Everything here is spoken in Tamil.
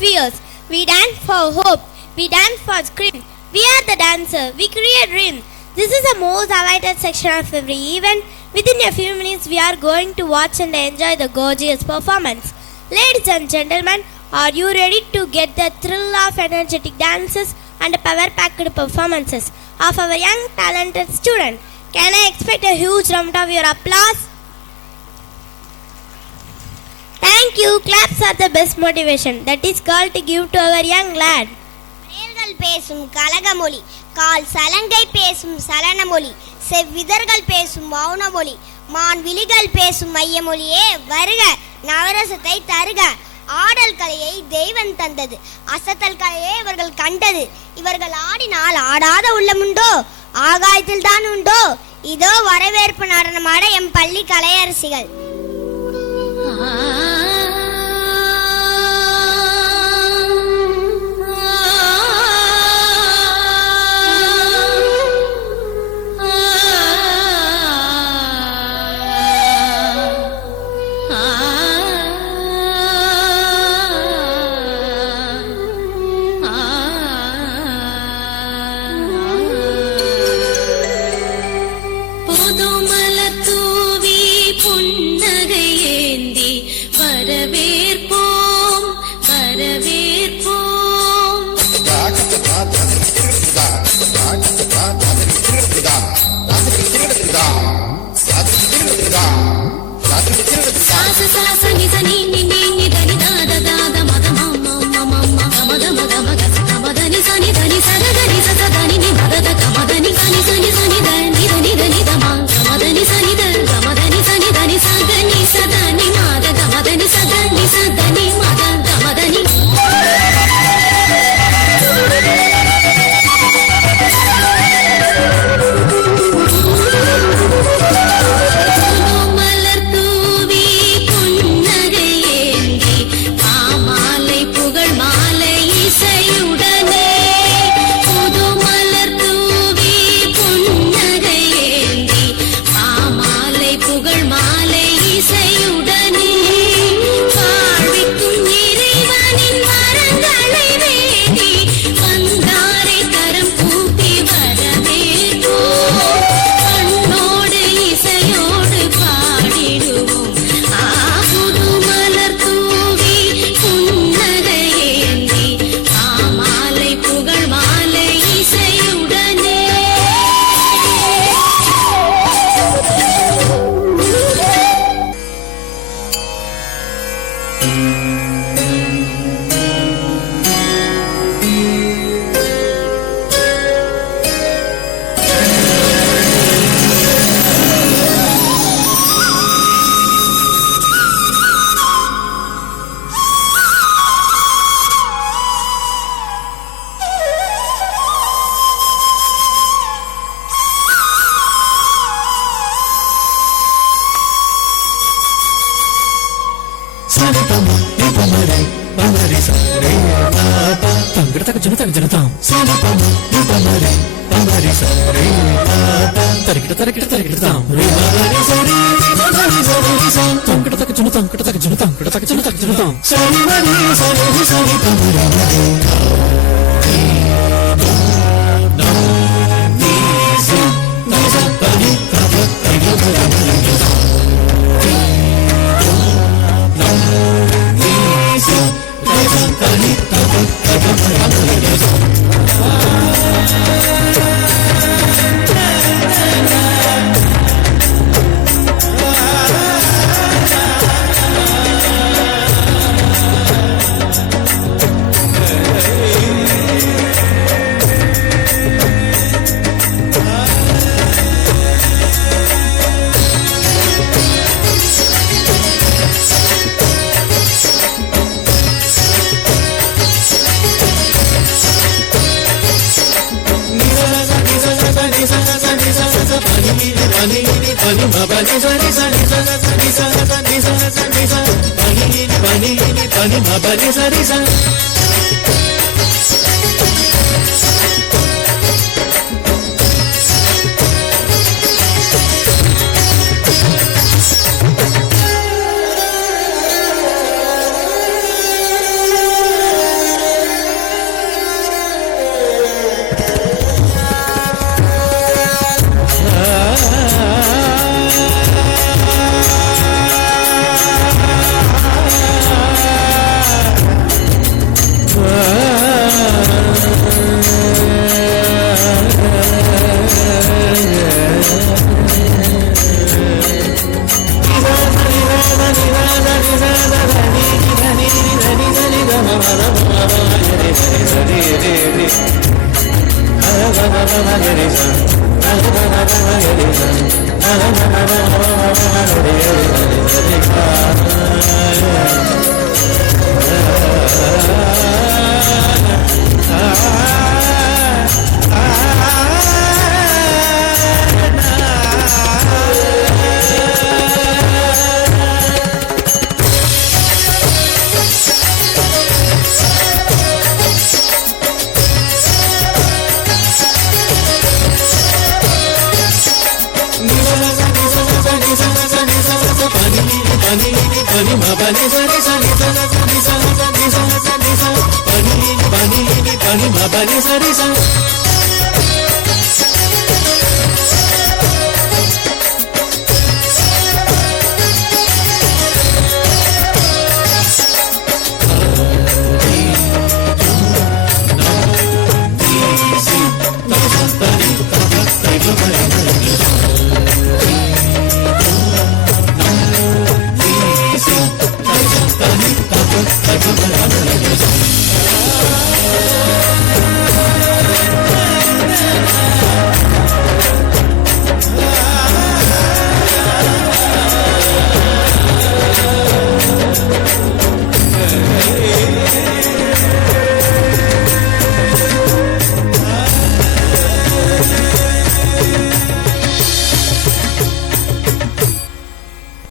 fears. We dance for hope. We dance for screams. We are the dancer. We create dreams. This is the most awaited section of every event. Within a few minutes, we are going to watch and enjoy the gorgeous performance. Ladies and gentlemen, are you ready to get the thrill of energetic dances and power-packed performances of our young talented student? Can I expect a huge round of your applause? Thank you. Claps are the best motivation that is called to give to our young lad. மலையர்கள் பேசும் கலகமொழி, கால் சலங்கை பேசும் சலனமொழி, செவ்விதர்கள் பேசும் மௌனமொழி, மான் விழிகள் பேசும் மையமொழியே வருக, நவரசத்தை தருக. ஆடல் கலையை தெய்வம் தந்தது, அசத்தல் கலையை இவர்கள் கண்டது. இவர்கள் ஆடினால் ஆடாத உள்ளமுண்டோ, ஆகாயத்தில் தான் உண்டோ. இதோ வரவேற்பு நடனமாட எம் பள்ளி கலையரசிகள். Pani ma pani sa